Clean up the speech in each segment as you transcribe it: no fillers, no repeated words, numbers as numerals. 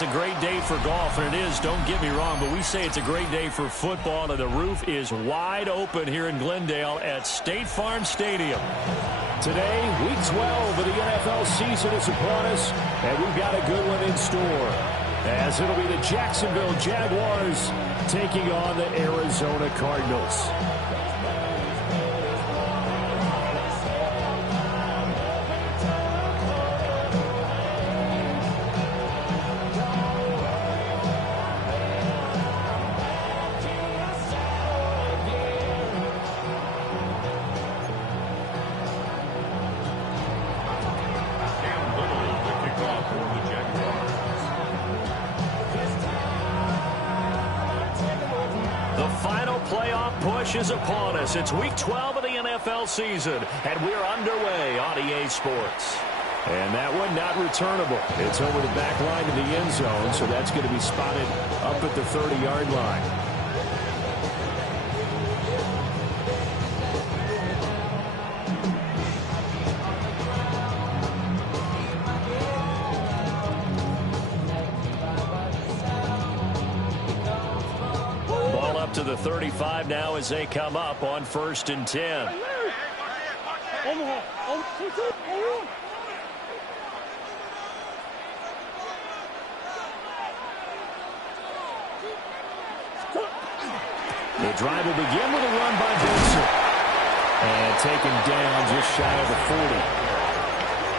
It's a great day for golf, and it is, don't get me wrong, but we say it's a great day for football, and the roof is wide open here in Glendale at State Farm Stadium. Today, Week 12 of the NFL season is upon us, and we've got a good one in store, as it'll be the Jacksonville Jaguars taking on the Arizona Cardinals. Is upon us. It's Week 12 of the NFL season, and we're underway on EA Sports. And that one not returnable. It's over the back line of the end zone, so that's going to be spotted up at the 30-yard line. To the 35 now as they come up on 1st and 10. The drive will begin with a run by Benson. And taken down just shy of the 40.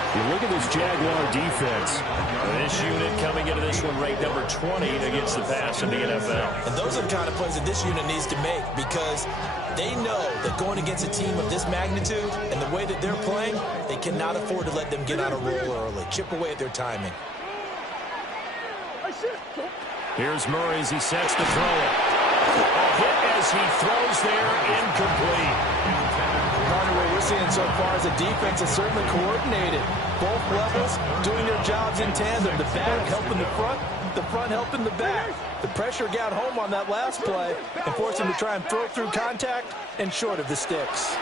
You look at this Jaguar defense. This unit coming into this one ranked number 20 against the pass in the NFL. And those are the kind of plays that this unit needs to make, because they know that going against a team of this magnitude and the way that they're playing, they cannot afford to let them get out of roll early. Chip away at their timing. Here's Murray as he sets to throw it. A hit as he throws there, incomplete. Partner, what we're seeing so far is a defense that's certainly coordinated. Both levels doing their jobs in tandem. The back helping the front helping the back. The pressure got home on that last play and forced him to try and throw through contact and short of the sticks.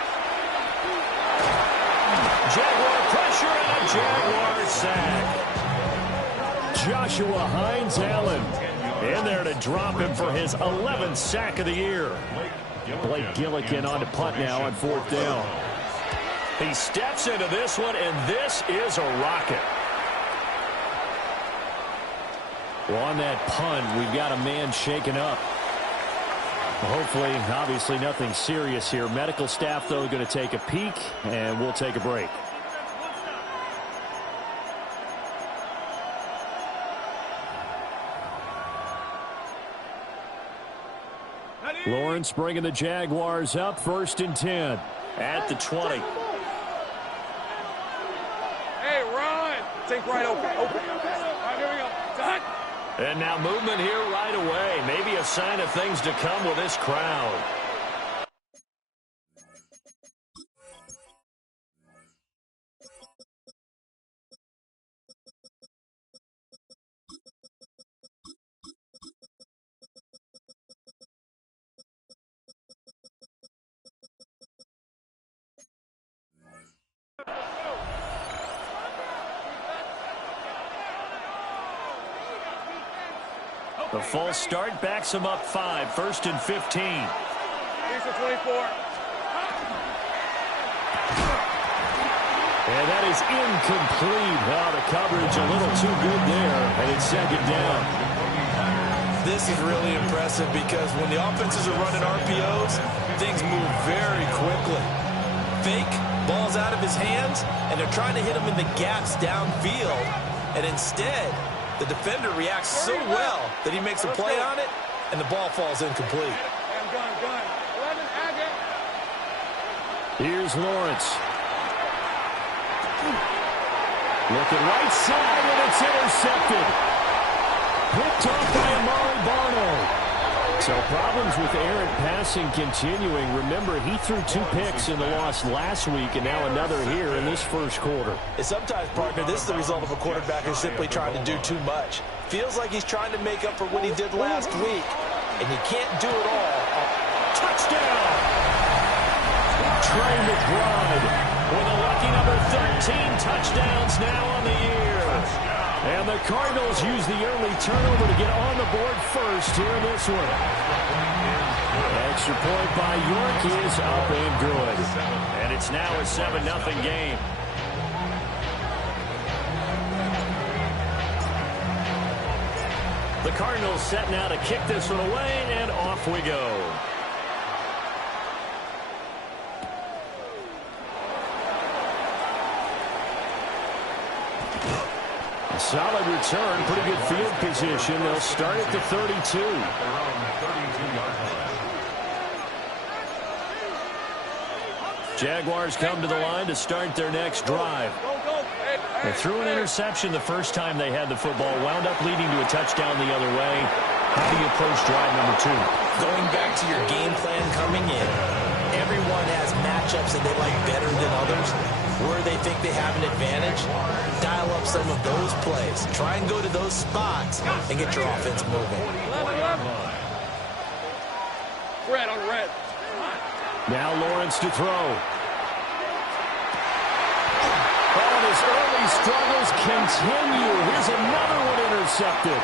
Jaguar pressure and a Jaguar sack. Joshua Hines-Allen in there to drop him for his 11th sack of the year. Blake Gillikin on to punt now on 4th down. He steps into this one, and this is a rocket. Well, on that punt, we've got a man shaken up. Hopefully, obviously, nothing serious here. Medical staff, though, going to take a peek, and we'll take a break. Lawrence bringing the Jaguars up, 1st and 10. At the 20. Hey, run! Think right open. All right, here we go. Done. And now movement here right away. Maybe a sign of things to come with this crowd. The false start backs him up 5, 1st and 15. Here's the 24. And that is incomplete. Oh, the coverage a little too good there, and it's 2nd down. This is really impressive, because when the offenses are running RPOs, things move very quickly. Fake, ball's out of his hands, and they're trying to hit him in the gaps downfield. And instead, the defender reacts so well that he makes a play on it, and the ball falls incomplete. Here's Lawrence. Looking right side, and it's intercepted. Picked off by Amari Barno. So problems with errant passing continuing. Remember, he threw 2 picks in the loss last week, and now another here in this first quarter. And sometimes, partner, this is the result of a quarterback who's simply trying to do too much. Feels like he's trying to make up for what he did last week, and you can't do it all. Touchdown! Trey McBride with a lucky number 13 touchdowns now on the year. And the Cardinals use the early turnover to get on the board first here in this one. Extra point by York is up and good. And it's now a 7-0 game. The Cardinals set now to kick this one away, and off we go. A solid return, pretty good field position. They'll start at the 32. Jaguars come to the line to start their next drive. They threw an interception the first time they had the football, wound up leading to a touchdown the other way. How do you approach drive number 2? Going back to your game plan coming in, everyone has matchups that they like better than others. Where they think they have an advantage, dial up some of those plays. Try and go to those spots and get your offense moving. Red on red. Now Lawrence to throw. Oh, his early struggles continue. Here's another one intercepted.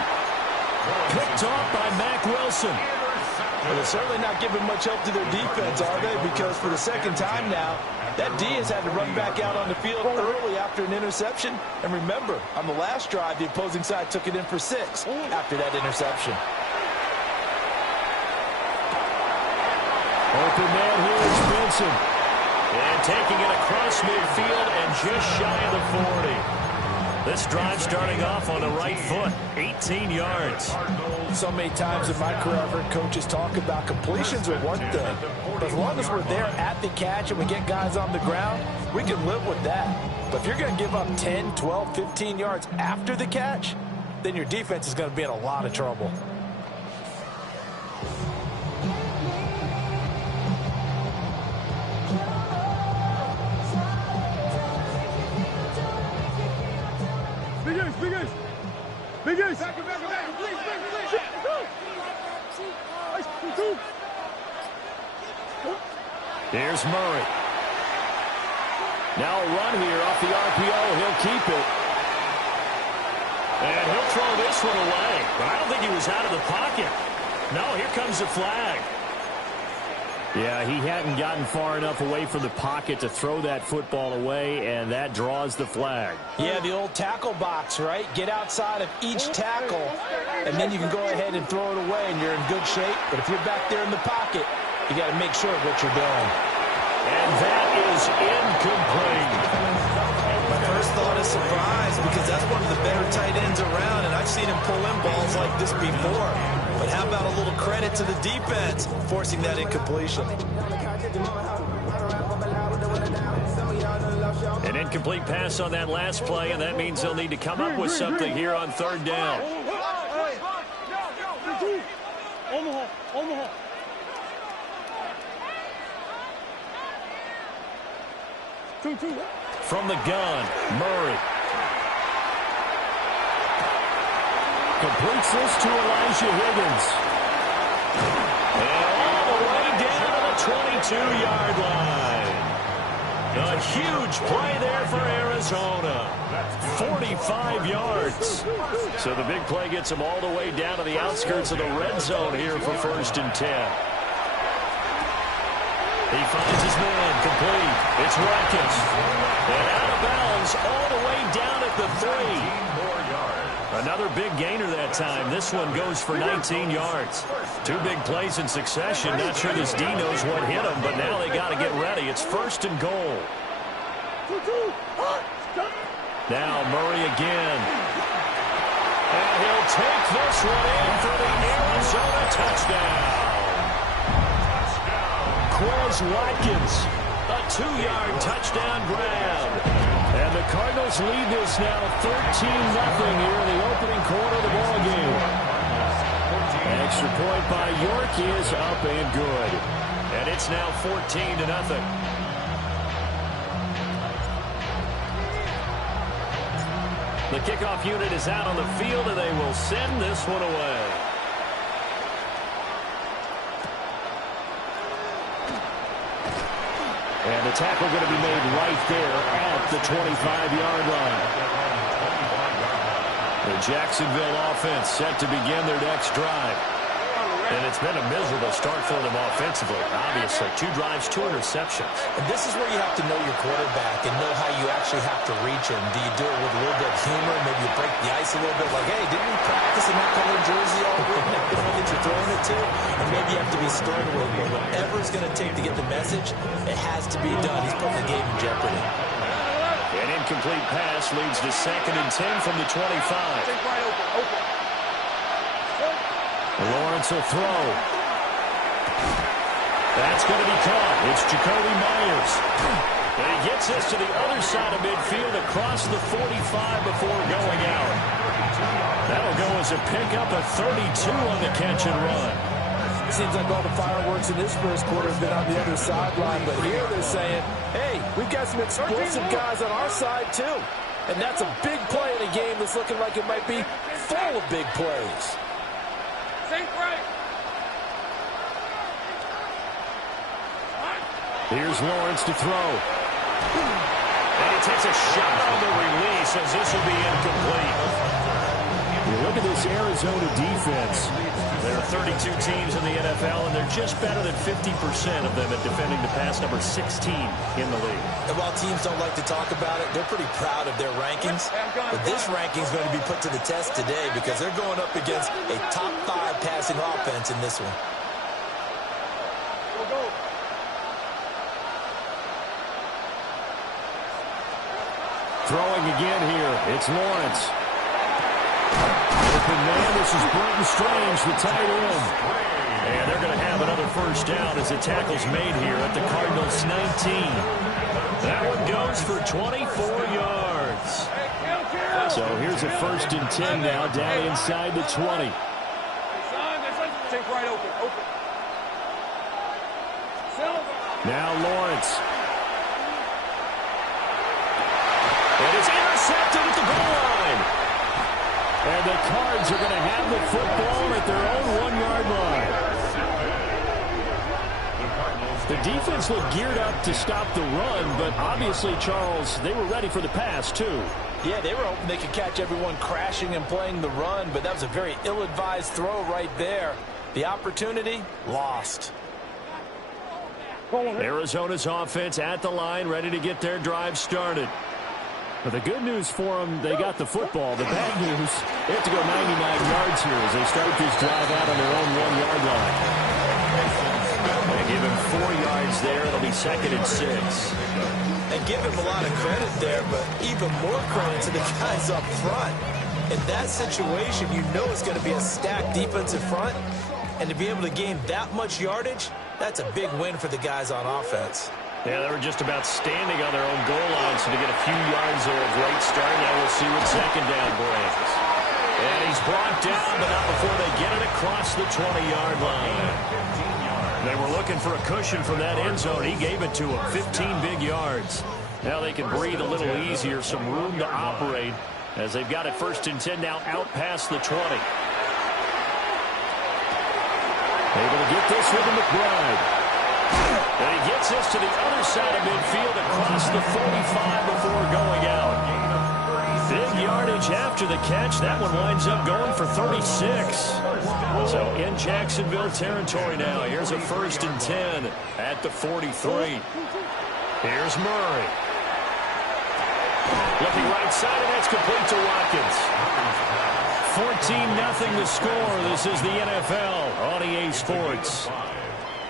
Picked off by Mack Wilson. Well, they're certainly not giving much help to their defense, are they? Because for the second time now, that D has had to run back out on the field early after an interception. And remember, on the last drive, the opposing side took it in for 6 after that interception. Open man here is Benson. And taking it across midfield and just shy of the 40. This drive starting off on the right foot, 18 yards. So many times in my career, I've heard coaches talk about completions are one thing. But as long as we're there at the catch and we get guys on the ground, we can live with that. But if you're going to give up 10, 12, 15 yards after the catch, then your defense is going to be in a lot of trouble. Big ace. Back, please. There's Murray. Now a run here off the RPO. He'll keep it. And he'll throw this one away. But I don't think he was out of the pocket. No, here comes the flag. Yeah, he hadn't gotten far enough away from the pocket to throw that football away, and that draws the flag. Yeah, the old tackle box, right? Get outside of each tackle, and then you can go ahead and throw it away, and you're in good shape. But if you're back there in the pocket, you got to make sure of what you're doing. And that is incomplete. My first thought is surprise, because that's one of the better tight ends around, and I've seen him pull in balls like this before. But how about a little credit to the defense forcing that incompletion? An incomplete pass on that last play, and that means they'll need to come up with something here on 3rd down. From the gun, Murray. Completes this to Elijah Higgins. And all the way down to the 22-yard line. A huge play there for Arizona. 45 yards. So the big play gets him all the way down to the outskirts of the red zone here for 1st and 10. He finds his man, complete. It's Watkins. And out of bounds all the way down at the 3. Another big gainer that time. This one goes for 19 yards. 2 big plays in succession. Not sure this D knows what hit him, but now they got to get ready. It's 1st and goal. Now Murray again. And he'll take this one in for the Arizona touchdown. Quez Watkins, a 2-yard touchdown grab. And the Cardinals lead this now 13-0 here in the opening quarter of the ball game. Extra point by York is up and good. And it's now 14-0. The kickoff unit is out on the field, and they will send this one away. And the tackle going to be made right there at the 25-yard line. 25 The Jacksonville offense set to begin their next drive. And it's been a miserable start for them offensively, obviously. 2 drives, 2 interceptions. And this is where you have to know your quarterback and know how you actually have to reach him. Do you do it with a little bit of humor? Maybe you break the ice a little bit like, hey, didn't we practice in that color jersey all week? You know that you're throwing it to? And maybe you have to be stern a little bit. Whatever it's going to take to get the message, it has to be done. He's putting the game in jeopardy. An incomplete pass leads to 2nd and 10 from the 25. Lawrence will throw. That's going to be caught. It's Jacoby Myers. And he gets this to the other side of midfield across the 45 before going out. That'll go as a pickup of 32 on the catch and run. Seems like all the fireworks in this first quarter have been on the other sideline, but here they're saying, hey, we've got some explosive guys on our side too. And that's a big play in a game that's looking like it might be full of big plays. Here's Lawrence to throw. And he takes a shot on the release as this will be incomplete. You look at this Arizona defense. There are 32 teams in the NFL, and they're just better than 50% of them at defending the pass, number 16 in the league. And while teams don't like to talk about it, they're pretty proud of their rankings. But this ranking is going to be put to the test today because they're going up against a top 5 passing offense in this one. Throwing again here. It's Lawrence. Open man, this is Brenton Strange, the tight end. And they're going to have another first down as the tackle's made here at the Cardinals' 19. That one goes for 24 yards. So here's a 1st and 10 now, down inside the 20. Now Lawrence. It is intercepted at the goal line. And the Cards are going to have the football at their own 1-yard line. The defense looked geared up to stop the run, but obviously, Charles, they were ready for the pass, too. Yeah, they were hoping they could catch everyone crashing and playing the run, but that was a very ill-advised throw right there. The opportunity, lost. Arizona's offense at the line, ready to get their drive started. But the good news for them, they got the football. The bad news, they have to go 99 yards here as they start this drive out on their own 1-yard line. They give him 4 yards there. It'll be 2nd and 6. And give him a lot of credit there, but even more credit to the guys up front. In that situation, you know it's going to be a stacked defensive front. And to be able to gain that much yardage, that's a big win for the guys on offense. Yeah, they were just about standing on their own goal line, so to get a few yards there, a great start. Now we'll see what 2nd down brings. And he's brought down, but not before they get it across the 20-yard line. They were looking for a cushion from that end zone. He gave it to them, 15 big yards. Now they can breathe a little easier, some room to operate, as they've got it 1st and 10 now out past the 20. Able to get this with McBride. And he gets this to the other side of midfield across the 45 before going out. Big yardage after the catch. That one winds up going for 36. So in Jacksonville territory now. Here's a 1st and 10 at the 43. Here's Murray. Looking right side, and that's complete to Watkins. 14-0 the score. This is the NFL on EA Sports.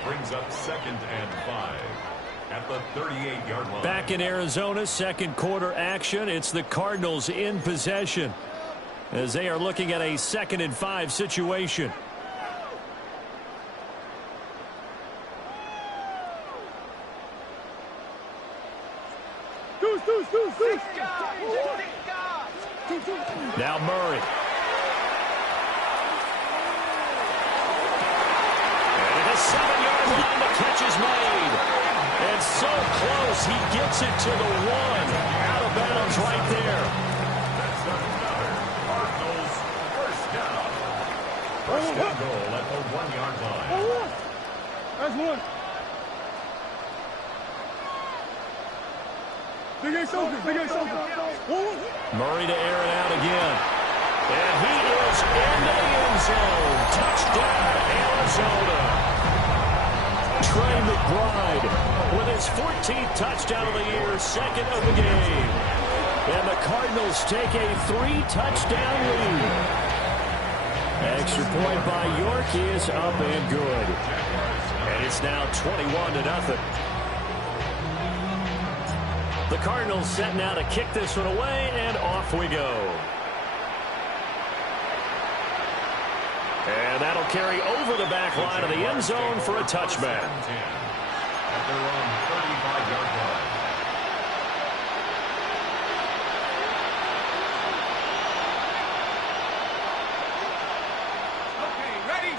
Brings up 2nd and 5 at the 38-yard line. Back in Arizona, 2nd quarter action. It's the Cardinals in possession as they are looking at a 2nd and 5 situation. Now Murray. And at the 7-yard line, the catch is made. And so close, he gets it to the 1. Out of bounds right there. Cardinals first down. First and goal at the 1-yard line. That's one. Big A's open. Big A's open. Murray to air it out again. And he is into the end zone. Touchdown, Arizona. Trey McBride with his 14th touchdown of the year, second of the game. And the Cardinals take a 3-touchdown lead. Extra point by York is up and good. And it's now 21-0. The Cardinals set now to kick this one away, and off we go. And that'll carry over the back line of the end zone for a touchback. At their own 35-yard line.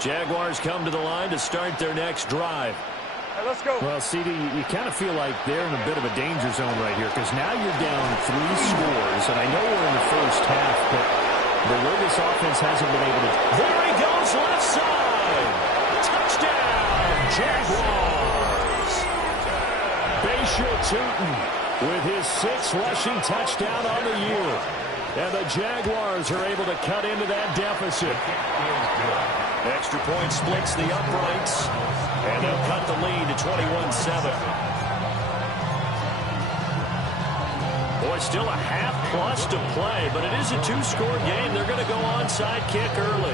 Jaguars come to the line to start their next drive. Hey, let's go. Well, CD, you kind of feel like they're in a bit of a danger zone right here because now you're down 3 scores, and I know we're in the first half, but the way this offense hasn't been able to... There he goes, left side. Touchdown, Jaguars. Bashir Tootin with his 6th rushing touchdown on the year. And the Jaguars are able to cut into that deficit. Extra point splits the uprights, and they'll cut the lead to 21-7. Boy, still a half-plus to play, but it is a 2-score game. They're going to go onside kick early.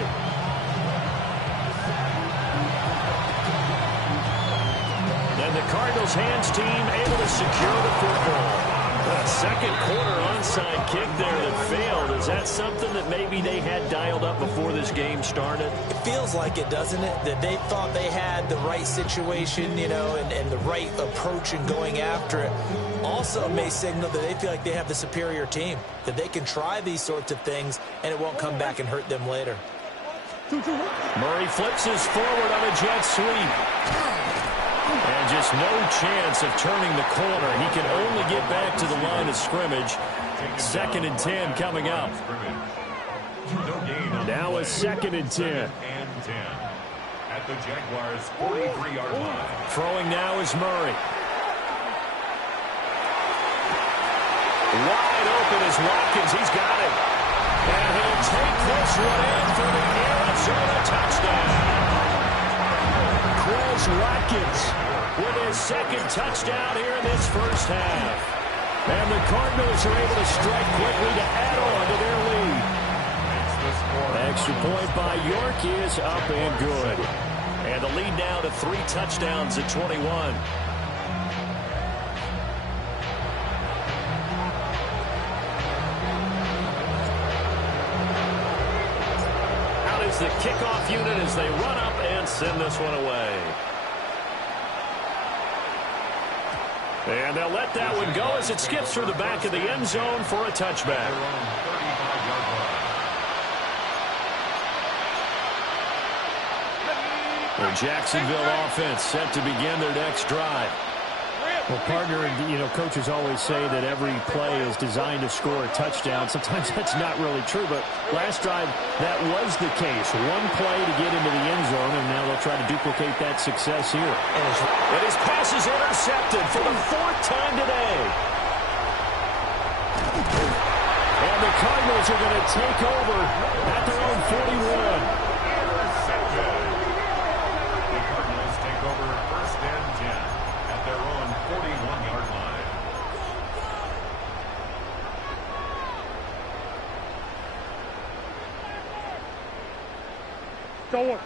And the Cardinals' hands team able to secure the football. A second quarter onside kick there that failed. Is that something that maybe they had dialed up before this game started? It feels like it, doesn't it? That they thought they had the right situation, you know, and the right approach in going after it. Also may signal that they feel like they have the superior team, that they can try these sorts of things and it won't come back and hurt them later. Murray flips his forward on a jet sweep. And just no chance of turning the corner. He can only get back to the line of scrimmage. 2nd and 10 coming up. Now a 2nd and 10. At the Jaguars' 43-yard line. Throwing now is Murray. Wide open is Watkins. He's got it. And he'll take this one in for the Arizona touchdown. Chris Watkins with his 2nd touchdown here in this first half. And the Cardinals are able to strike quickly to add on to their lead. Extra point by York is up and good. And the lead now to 3 touchdowns at 21. Out is the kickoff unit as they run up and send this one away. And they'll let that one go as it skips through the back of the end zone for a touchback. The Jacksonville offense set to begin their next drive. Well, partner, you know, coaches always say that every play is designed to score a touchdown. Sometimes that's not really true, but last drive, that was the case. One play to get into the end zone, and now they'll try to duplicate that success here. And his pass is intercepted for the 4th time today. And the Cardinals are going to take over at their own 41. The Cardinals take over 1st and 10 at their own 41-yard line. Go on.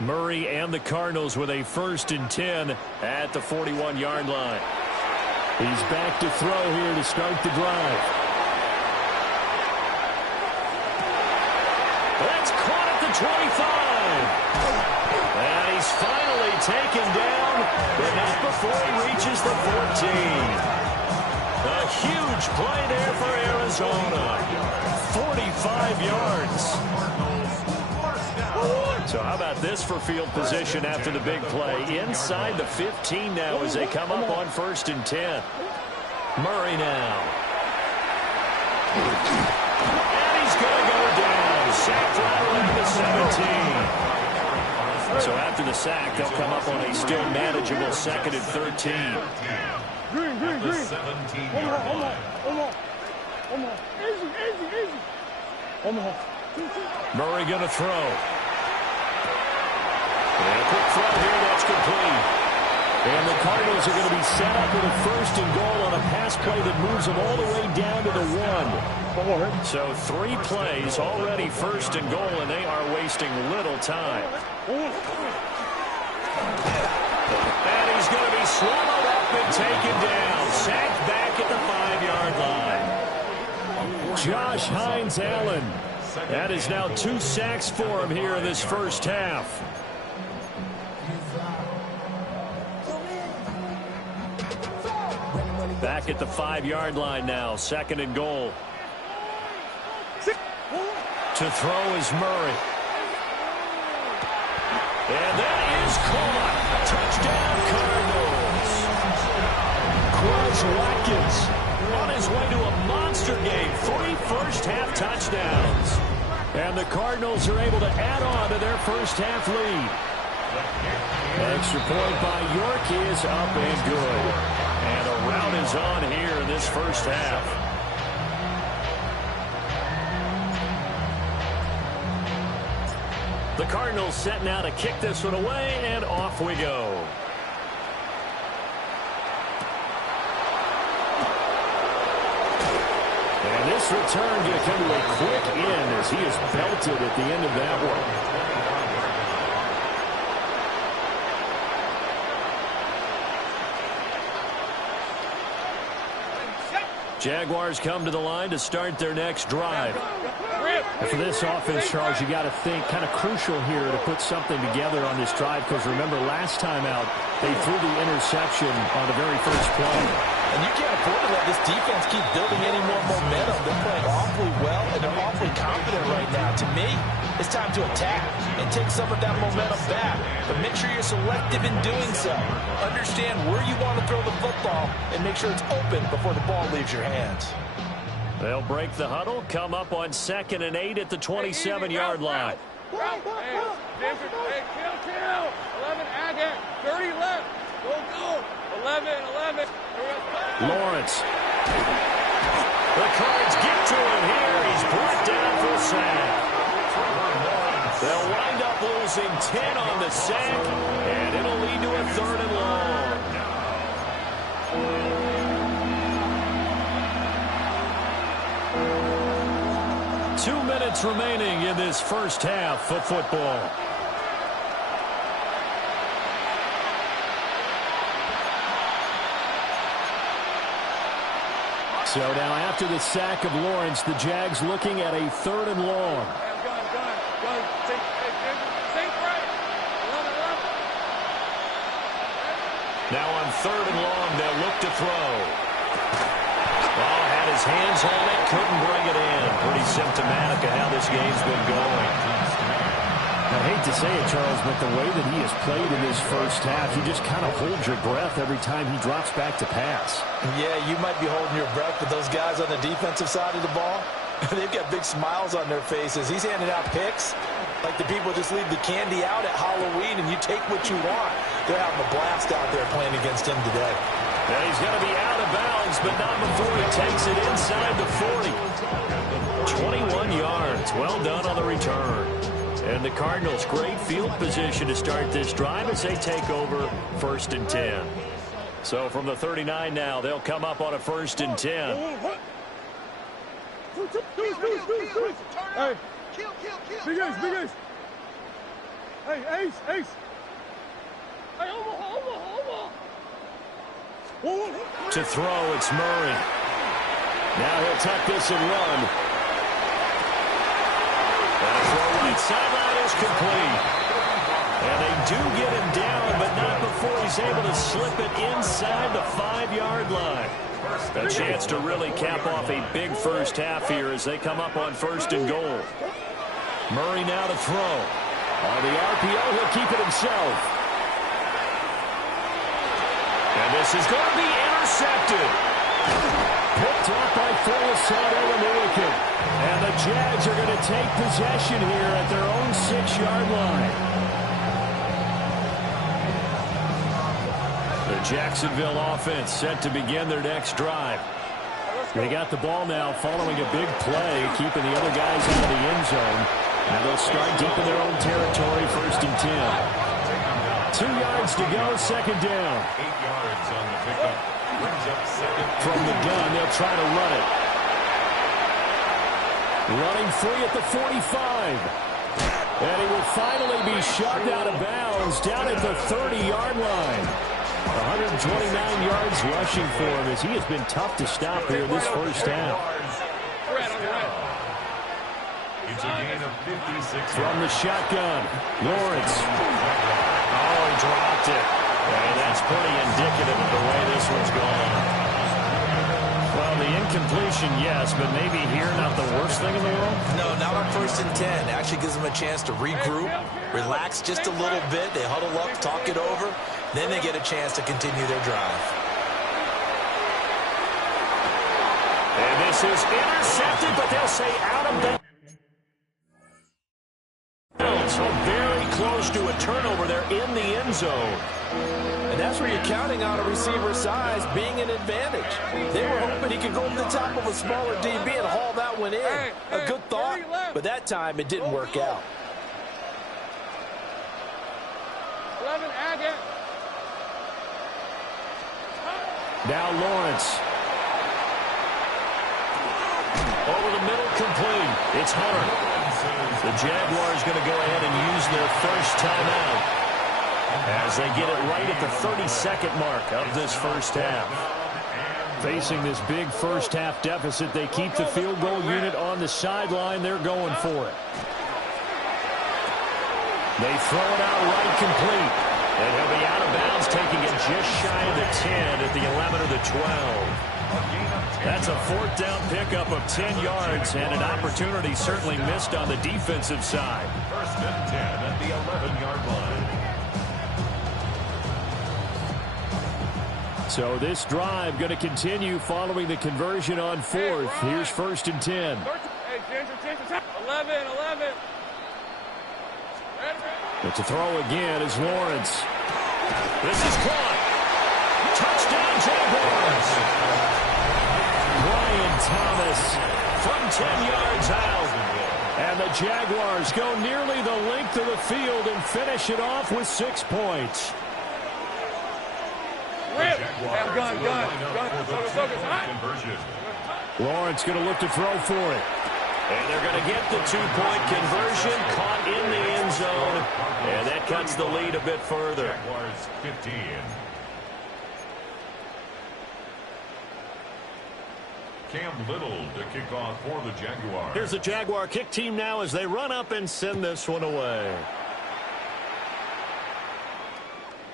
Murray and the Cardinals with a 1st and 10 at the 41-yard line. He's back to throw here to start the drive. That's caught at the 25. And he's finally taken down, but not before he reaches the 14. A huge play there for Arizona. 45 yards. So how about this for field position after the big play? Inside the 15 now as they come up on 1st and 10. Murray now. And he's going to go down. Sacked right around the 17. So after the sack, they'll come up on a still manageable 2nd and 13. Green. The 17-yard line. Easy. Omaha. Murray going to throw. And a quick throw here, that's complete. And the Cardinals are going to be set up with a first and goal on a pass play that moves them all the way down to the 1. So 3 plays already first and goal, and they are wasting little time. And he's going to be swallowed up and taken down. Sacked back at the 5-yard line. Josh Hines Allen. That is now 2 sacks for him here in this first half. Back at the 5-yard line now. Second and goal. To throw is Murray. And that is caught. Touchdown Cardinals. Quez Watkins on his way to a monster game. 3 first-half touchdowns. And the Cardinals are able to add on to their first-half lead. Extra point by York is up and good. And a rout is on here in this first half. The Cardinals set now to kick this one away, and off we go. And this return going to come to a quick end as he is belted at the end of that one. Jaguars come to the line to start their next drive. And for this offense, Charles, you got to think kind of crucial here to put something together on this drive, because remember last time out they threw the interception on the very first play. And you can't afford to let this defense keep building any more momentum. They're playing awfully well, and they're awfully confident right now. To me, it's time to attack and take some of that momentum back. But make sure you're selective in doing so. Understand where you want to throw the football and make sure it's open before the ball leaves your hands. They'll break the huddle, come up on 2nd and 8 at the 27-yard line. Kill. 11 Agate. 30 left. Go. 11. Lawrence. The Cards get to him here. He's brought down for a sack. They'll wind up losing 10 on the sack, and it'll lead to a 3rd and long. 2 minutes remaining in this first half of football. So now after the sack of Lawrence, the Jags looking at a 3rd and long. Gun. Think right. 11. Now on 3rd and long, they'll look to throw. Oh, had his hands on it, couldn't bring it in. Pretty symptomatic of how this game's been going. I hate to say it, Charles, but the way that he has played in this first half, you just kind of hold your breath every time he drops back to pass. Yeah, you might be holding your breath, but those guys on the defensive side of the ball, they've got big smiles on their faces. He's handing out picks like the people just leave the candy out at Halloween and you take what you want. They're having a blast out there playing against him today. And he's going to be out of bounds, but not before he takes it inside the 40. 21 yards. Well done on the return. And the Cardinals, great field position to start this drive as they take over 1st and 10. So from the 39 now, they'll come up on a 1st and 10. Hey. Kill. Big Ace. Hey, Ace. Hey, over. To throw, it's Murray. Now he'll tuck this and run. And a throw right sideline is complete. And they do get him down, but not before he's able to slip it inside the 5-yard line. A chance to really cap off a big first half here as they come up on 1st and goal. Murray now to throw. On the RPO, he'll keep it himself. And this is going to be intercepted. Picked up by Phillips-American. And the Jags are going to take possession here at their own 6-yard line. The Jacksonville offense set to begin their next drive. They got the ball now following a big play, keeping the other guys out of the end zone. And they'll start deep in their own territory, 1st and 10. 2 yards to go, 2nd down. 8 yards on the pickup. Brings up 2nd. From the gun, they'll try to run it. Running free at the 45. And he will finally be shoved out of bounds down at the 30-yard line. 129 yards rushing for him as he has been tough to stop here this first half. It's a gain of 56. From the shotgun, Lawrence. Oh, he dropped it. And that's pretty indicative of the way this one's gone. Well, the incompletion, yes, but maybe here not the worst thing in the world? No, now on 1st and 10. Actually gives them a chance to regroup, relax just a little bit. They huddle up, talk it over. Then they get a chance to continue their drive. And this is intercepted, but they'll say out of bounds. So very close to a turnover there in the end zone. And that's where you're counting on a receiver's size being an advantage. They were hoping he could go to the top of a smaller DB and haul that one in. A good thought, but that time it didn't work out. 11, Agate. Now Lawrence. Over the middle, complete. It's Hunter. The Jaguars going to go ahead and use their first timeout as they get it right at the 32nd mark of this first half. Facing this big first half deficit, they keep the field goal unit on the sideline. They're going for it. They throw it out right complete. And he'll be out of bounds, taking it just shy of the 10 at the 11 or the 12. That's a 4th down pickup of 10 yards and an opportunity certainly missed on the defensive side. 1st and 10 at the 11-yard line. So this drive going to continue following the conversion on 4th. Here's 1st and 10. Hey, Ginger, 11. But to throw again is Lawrence. This is caught. Touchdown, Jaguars. Brian Thomas From 10 yards out. And the Jaguars go nearly the length of the field and finish it off with 6 points. Rip. Gun. Lawrence going to look to throw for it. And they're going to get the 2-point conversion, caught in the end zone, and that cuts the lead a bit further. Jaguars 15. Cam Little to kick off for the Jaguars. Here's the Jaguar kick team now as they run up and send this one away.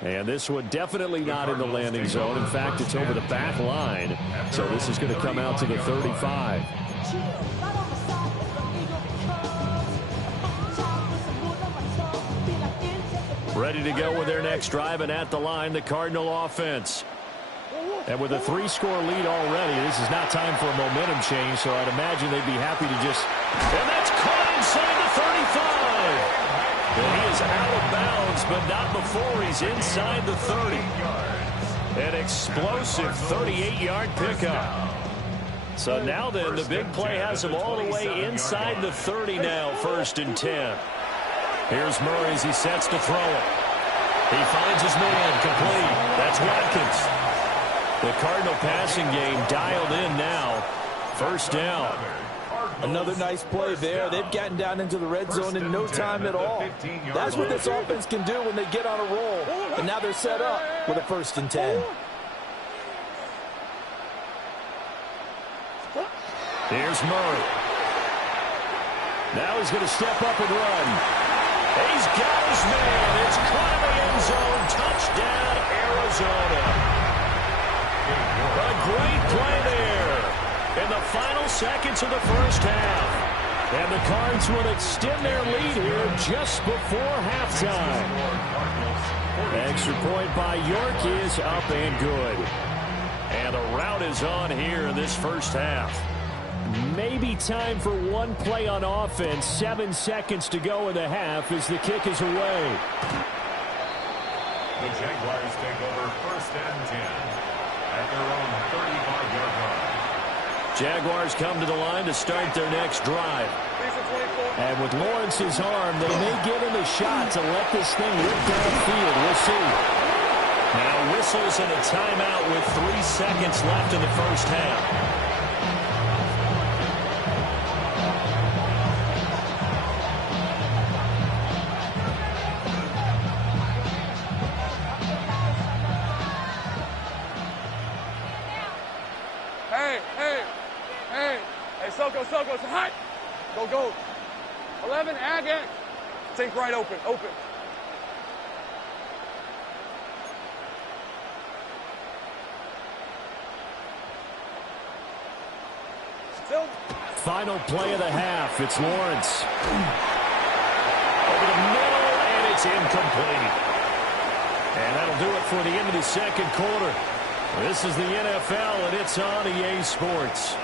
And this one definitely not in the landing zone. In fact, it's over the back line. So this is going to come out to the 35. Ready to go with their next drive, and at the line, the Cardinal offense. And with a 3-score lead already, this is not time for a momentum change, so I'd imagine they'd be happy to just... And that's caught inside the 35. And he is out of bounds, but not before he's inside the 30. An explosive 38-yard pickup. So now then, the big play has him all the way inside the 30 now, 1st and 10. Here's Murray as he sets to throw it. He finds his man, complete. That's Watkins. The Cardinal passing game dialed in now. 1st down. Another nice play there. They've gotten down into the red zone in no time at all. That's what this offense can do when they get on a roll. And now they're set up with a 1st and 10. Here's Murray. Now he's going to step up and run. He's got his man. It's caught in the end zone. Touchdown, Arizona. A great play there in the final seconds of the first half. And the Cards will extend their lead here just before halftime. Extra point by York is up and good. And the route is on here in this first half. Maybe time for one play on offense. 7 seconds to go in the half as the kick is away. The Jaguars take over 1st and 10 at their own 35-yard line. Jaguars come to the line to start their next drive. And with Lawrence's arm, they may give him a shot to let this thing rip downfield. We'll see. Now whistles and a timeout with 3 seconds left in the first half. Soko, hot. Go. 11, ag X. Think right, open. Still. Final play of the half. It's Lawrence. Over the middle, and it's incomplete. And that'll do it for the end of the second quarter. This is the NFL, and it's on EA Sports.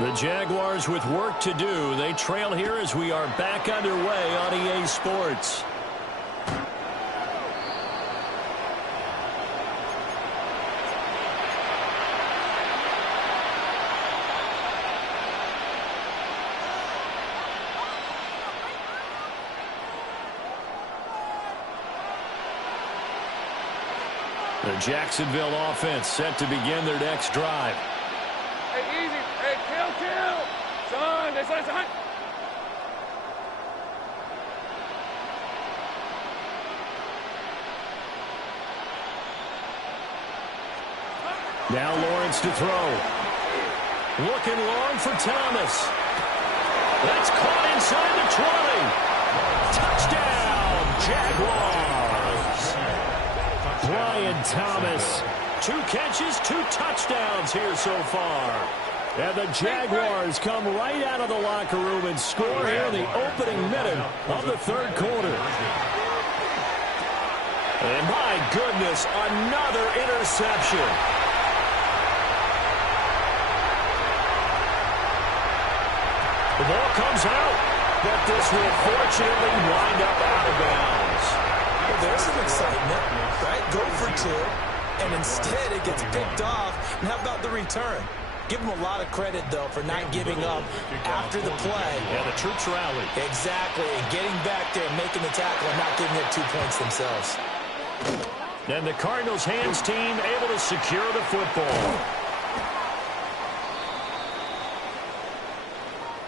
The Jaguars with work to do. They trail here as we are back underway on EA Sports. The Jacksonville offense set to begin their next drive. Hey, easy. Hey, kill. Son, that's hot. Now Lawrence to throw. Looking long for Thomas. That's caught inside the 20. Touchdown, Jaguars. Brian Thomas. 2 catches, 2 touchdowns here so far. And the Jaguars come right out of the locker room and score here in the opening minute of the third quarter. And my goodness, another interception. The ball comes out, but this will fortunately wind up out of bounds. Well, there's some excitement, right? Go for 2, and instead it gets picked off. And how about the return? Give them a lot of credit, though, for not giving up after the play. Yeah, the troops rallied. Exactly, and getting back there and making the tackle and not giving up 2 points themselves. And the Cardinals' hands team able to secure the football.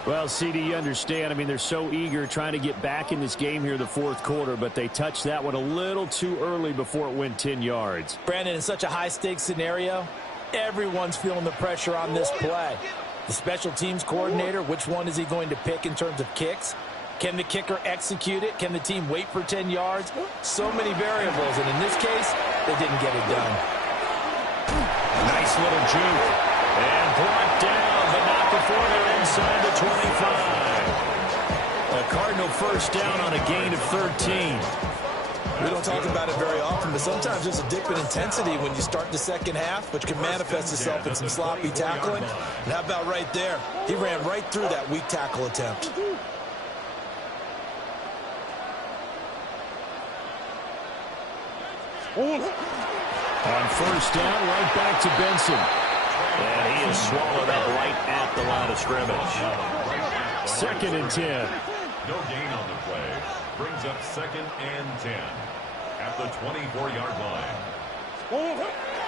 Well, CD, you understand. I mean, they're so eager trying to get back in this game here in the fourth quarter, but they touched that one a little too early before it went 10 yards. Brandon, in such a high-stakes scenario, everyone's feeling the pressure on this play. The special teams coordinator, which one is he going to pick in terms of kicks? Can the kicker execute it? Can the team wait for 10 yards? So many variables, and in this case, they didn't get it done. Nice little juke. And brought down, but not before they're inside the 25. A Cardinal first down on a gain of 13. We don't talk about it very often, but sometimes there's a dip in intensity when you start the second half, which can manifest itself in some sloppy tackling. And how about right there? He ran right through that weak tackle attempt. On first down, right back to Benson. And he is swallowed up right at the line of scrimmage. 2nd and 10. No gain on the play. Brings up 2nd and 10 at the 24-yard line.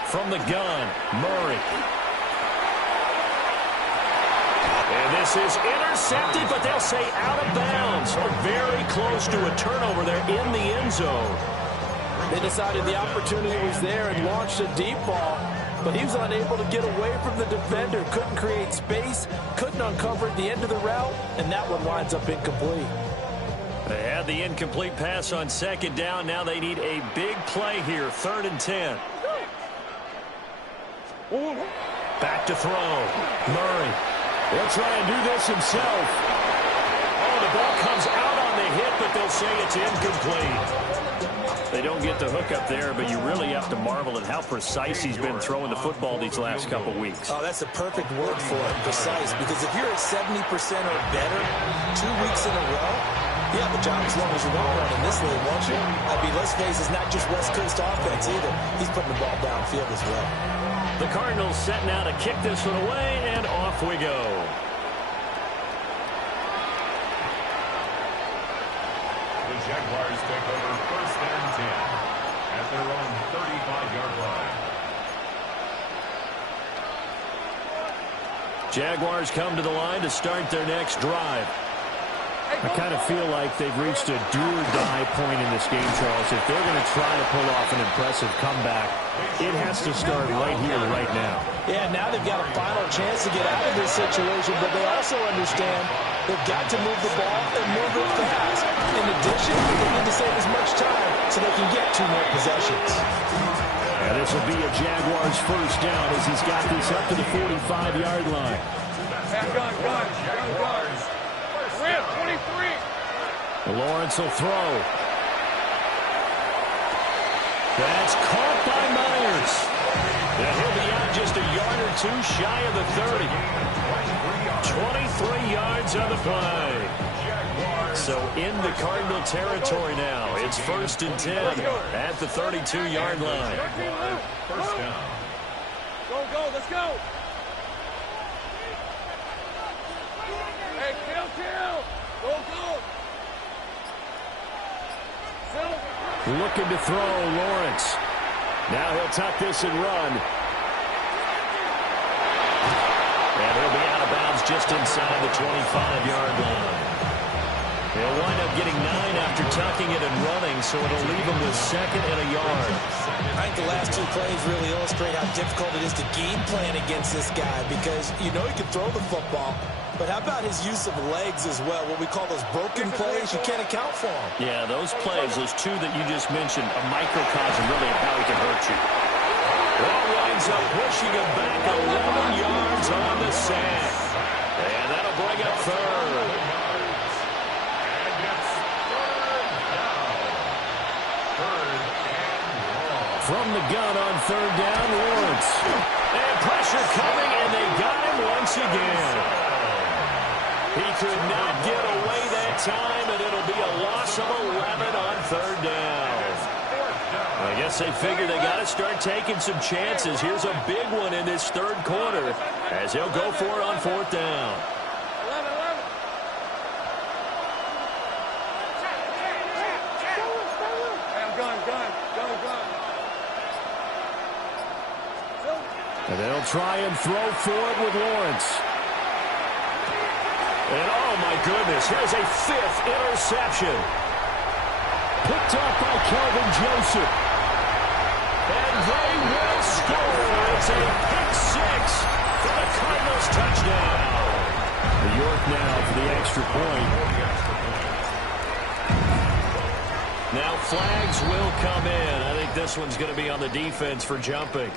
From the gun, Murray. And this is intercepted, but they'll say out of bounds. Or very close to a turnover there in the end zone. They decided the opportunity was there and launched a deep ball, but he was unable to get away from the defender, couldn't create space, couldn't uncover at the end of the route, and that one winds up incomplete. They had the incomplete pass on 2nd down. Now they need a big play here, 3rd and 10. Back to throw. Murray. He'll try and do this himself. Oh, the ball comes out on the hit, but they'll say it's incomplete. They don't get the hook up there, but you really have to marvel at how precise he's been throwing the football these last couple weeks. Oh, that's the perfect word for it, precise. Because if you're at 70% or better 2 weeks in a row, you have a job as long as you want one in this league, won't you? I mean, let's face it, it's not just West Coast offense either. He's putting the ball downfield as well. The Cardinals set now to kick this one away, and off we go. The Jaguars take over 1st and 10 at their own 35-yard line. Jaguars come to the line to start their next drive. I kind of feel like they've reached a do-or-die point in this game, Charles. If they're going to try to pull off an impressive comeback, it has to start right here, right now. Yeah, now they've got a final chance to get out of this situation, but they also understand they've got to move the ball and move it fast. In addition, they need to save as much time so they can get 2 more possessions. And this will be a Jaguars first down as he's got this up to the 45-yard line. Gun. 23. Lawrence will throw. That's caught by Myers. And he'll be out just a yard or 2 shy of the 30. 23 yards on the play. So in the Cardinal territory now. It's 1st and 10 at the 32-yard line. First down. Go, let's go. Hey, kill. Go. Looking to throw, Lawrence. Now he'll tuck this and run. And he'll be out of bounds just inside the 25-yard line. He'll wind up getting 9 after tucking it and running, so it'll leave him with 2nd and a yard. I think the last 2 plays really illustrate how difficult it is to game plan against this guy because you know he can throw the football, but how about his use of legs as well, what we call those broken plays? You can't account for them. Yeah, those plays, those 2 that you just mentioned, a microcosm really of how he can hurt you. That winds up pushing him back 11 yards on the sack. And that'll bring up 3rd. From the gun on 3rd down, Lawrence. And pressure coming, and they got him once again. He could not get away that time, and it'll be a loss of 11 on 3rd down. I guess they figure they got to start taking some chances. Here's a big one in this 3rd quarter as he'll go for it on 4th down. 11. Gun. And they'll try and throw for it with Lawrence. And oh my goodness, here's a 5th interception. Picked up by Kelvin Joseph. And they will score. It's a pick 6 for the Cardinals touchdown. New York now for the extra point. Now flags will come in. I think this one's going to be on the defense for jumping.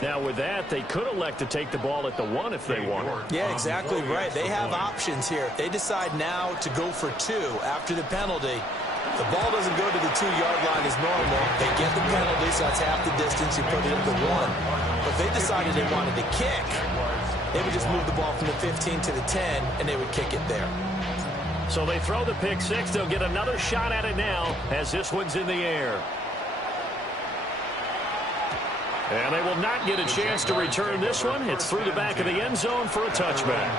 Now with that, they could elect to take the ball at the 1 if they want. Yeah, exactly right. They have options here. If they decide now to go for 2 after the penalty, the ball doesn't go to the 2-yard line as normal. They get the penalty, so that's half the distance. You put it at the 1. But if they decided they wanted to kick, they would just move the ball from the 15 to the 10, and they would kick it there. So they throw the pick 6. They'll get another shot at it now as this one's in the air. And they will not get a chance to return this one. It's through the back of the end zone for a touchback.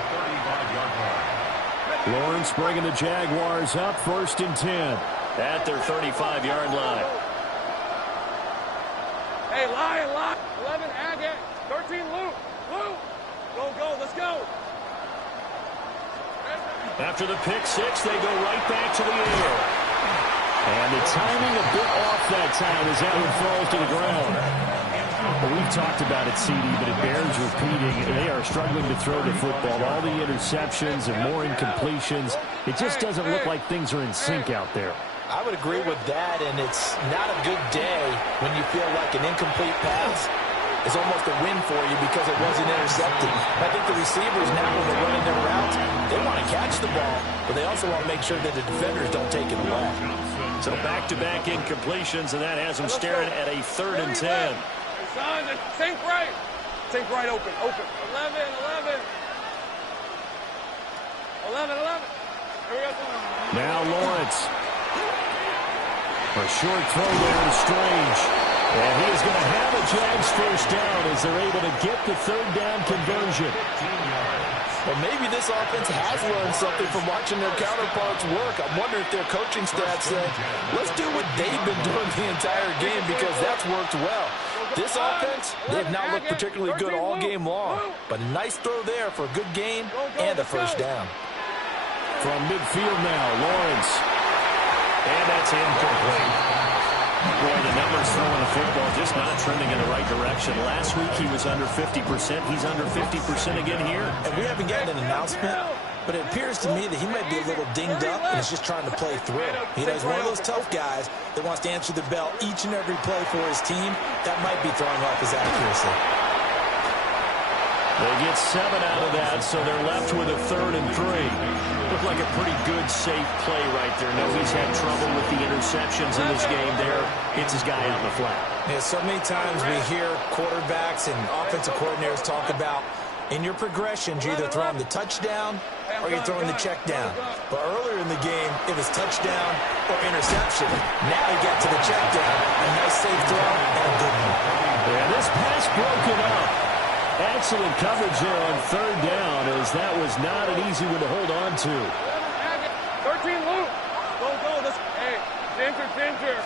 Lawrence bringing the Jaguars up 1st and 10. At their 35-yard line. Hey, Lion. 11, Agate. 13, Luke. Go, let's go. After the pick 6, they go right back to the air. And the timing a bit off that time as that one falls to the ground. Well, we've talked about it, CD, but it bears repeating. They are struggling to throw the football. All the interceptions and more incompletions. It just doesn't look like things are in sync out there. I would agree with that, and it's not a good day when you feel like an incomplete pass is almost a win for you because it wasn't intercepted. I think the receivers now, when they're running their routes, they want to catch the ball, but they also want to make sure that the defenders don't take it away. So back-to-back incompletions, and that has him staring at a 3rd and 10. Hey, son, sink right. Sink right open. 11. 11. Here we go. Now Lawrence. A short throw there to Strange. And he is going to have a Jags first down as they're able to get the 3rd down conversion. Well, maybe this offense has learned something from watching their counterparts work. I wonder if their coaching staff said, let's do what they've been doing the entire game because that's worked well. This offense, they've not looked particularly good all game long. But a nice throw there for a good gain and a first down. From midfield now, Lawrence. And that's incomplete. Boy, the numbers throwing the football just not trending in the right direction. Last week he was under 50%. He's under 50% again here. And we haven't gotten an announcement, but it appears to me that he might be a little dinged up and is just trying to play through. He's one of those tough guys that wants to answer the bell each and every play for his team. That might be throwing off his accuracy. They get 7 out of that, so they're left with a 3rd and 3. Looked like a pretty good, safe play right there. Nobody's had trouble with the interceptions in this game there. Hits his guy out in the flat. Yeah, so many times we hear quarterbacks and offensive coordinators talk about in your progressions, you're either throwing the touchdown or you're throwing the check down. But earlier in the game, it was touchdown or interception. Now he got to the check down. A nice safe throw and a good one. Yeah, this pass broken up. Excellent coverage there on 3rd down, as that was not an easy one to hold on to. 13 loop. Go. Hey, Ginger.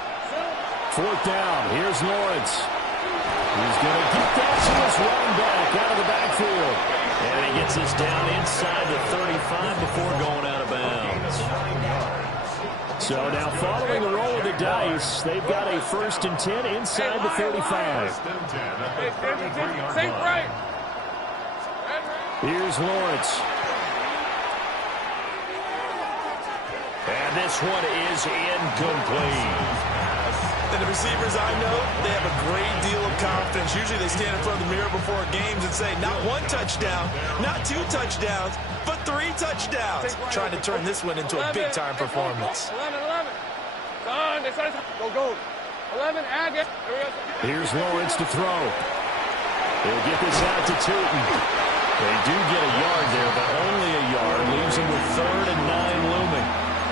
4th down. Here's Lawrence. He's going to get that to his running back out of the backfield. And he gets this down inside the 35 before going out of bounds. So now following the roll of the dice, they've got a 1st and 10 inside the 35. Sink right. Here's Lawrence. And this one is incomplete. And the receivers I know, they have a great deal of confidence. Usually they stand in front of the mirror before games and say, not 1 touchdown, not 2 touchdowns, but 3 touchdowns. Trying to turn this one into a big-time performance. 11. Go. 11, Agate. Here's Lawrence to throw. He'll get this out to Tootin. They do get a yard there, but only a yard. Leaves him with 3rd and 9 looming.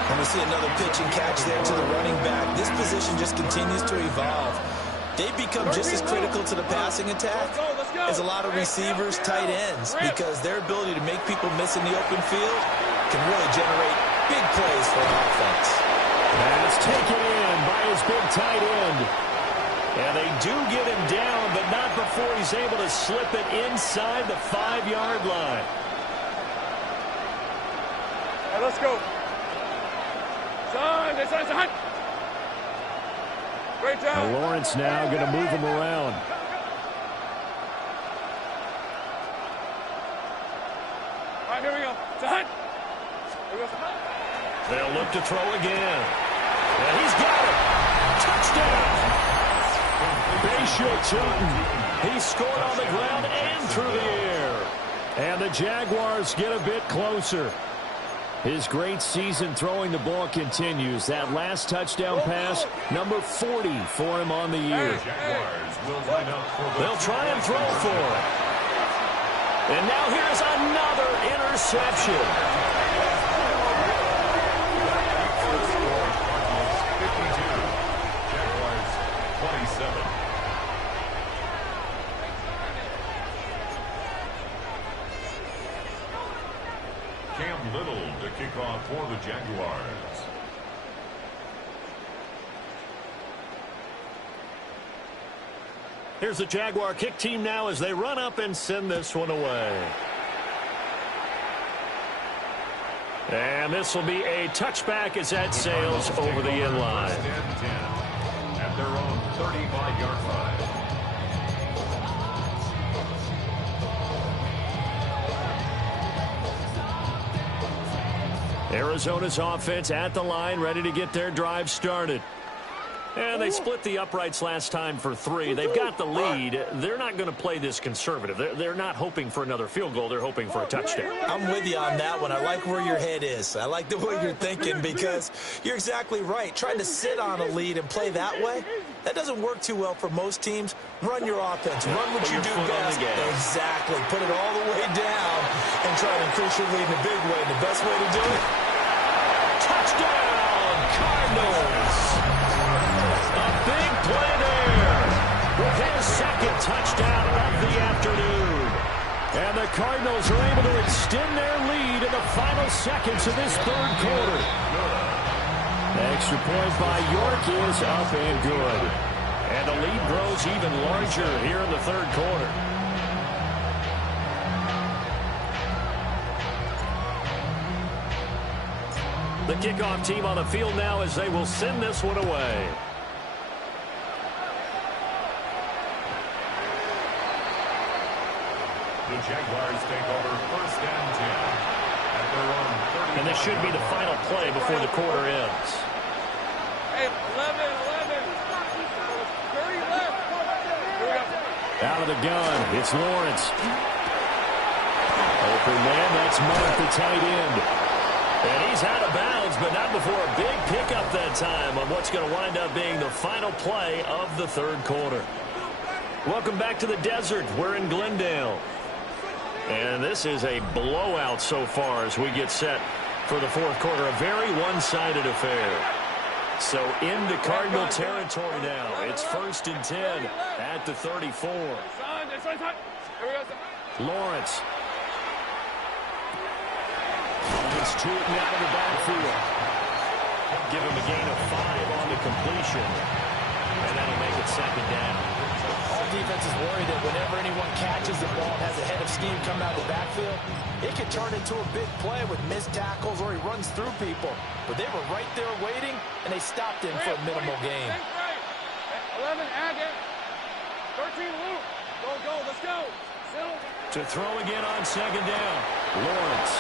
And we see another pitch and catch there to the running back. This position just continues to evolve. They become just as critical to the passing attack as a lot of receivers, tight ends, because their ability to make people miss in the open field can really generate big plays for an offense. That's taken in by his big tight end. And they do get him down, but not before he's able to slip it inside the 5-yard line. Hey, let's go. Son. Great job. Now Lawrence now going to move him around. All right, here we go. Son. They'll look to throw again. And he's got it. Touchdown. Bashir Tootin. He scored on the ground and through the air. And the Jaguars get a bit closer. His great season throwing the ball continues. That last touchdown pass, number 40 for him on the year. They'll try and throw for it. And now here's another interception. Cam Little to kick off for the Jaguars. Here's the Jaguar kick team now as they run up and send this one away. And this will be a touchback as that sails over the end line. At their own 35-yard line. Arizona's offense at the line, ready to get their drive started. And they split the uprights last time for 3. They've got the lead. They're not going to play this conservative. They're not hoping for another field goal. They're hoping for a touchdown. I'm with you on that one. I like where your head is. I like the way you're thinking because you're exactly right. Trying to sit on a lead and play that way, that doesn't work too well for most teams. Run your offense. Run what you do best. Exactly. Put it all the way down and try to increase your lead in a big way. And the best way to do it, touchdown, Cardinals. A big play there with his second touchdown of the afternoon. And the Cardinals are able to extend their lead in the final seconds of this third quarter. The extra point by York is up and good. And the lead grows even larger here in the third quarter. The kickoff team on the field now as they will send this one away. The Jaguars take over 1st and 10 at their own 30. And this should be the final play before the quarter ends. Hey, 11. 30 left. Out of the gun, it's Lawrence. Open man, that's Mark, the tight end. And he's out of bounds, but not before a big pickup that time on what's going to wind up being the final play of the third quarter. Welcome back to the desert. We're in Glendale. And this is a blowout so far as we get set for the fourth quarter. A very one-sided affair. So into Cardinal territory now. It's 1st and 10 at the 34. Lawrence. It's two now in the backfield. Give him a gain of 5 on the completion. And that'll make it 2nd down. all defense is worried that whenever anyone catches the ball and has a head of steam coming out of the backfield, it can turn into a big play with missed tackles or he runs through people. But they were right there waiting, and they stopped him for a minimal gain. 11, add it. 13, Luke. Go, let's go. To throw again on 2nd down. Lawrence.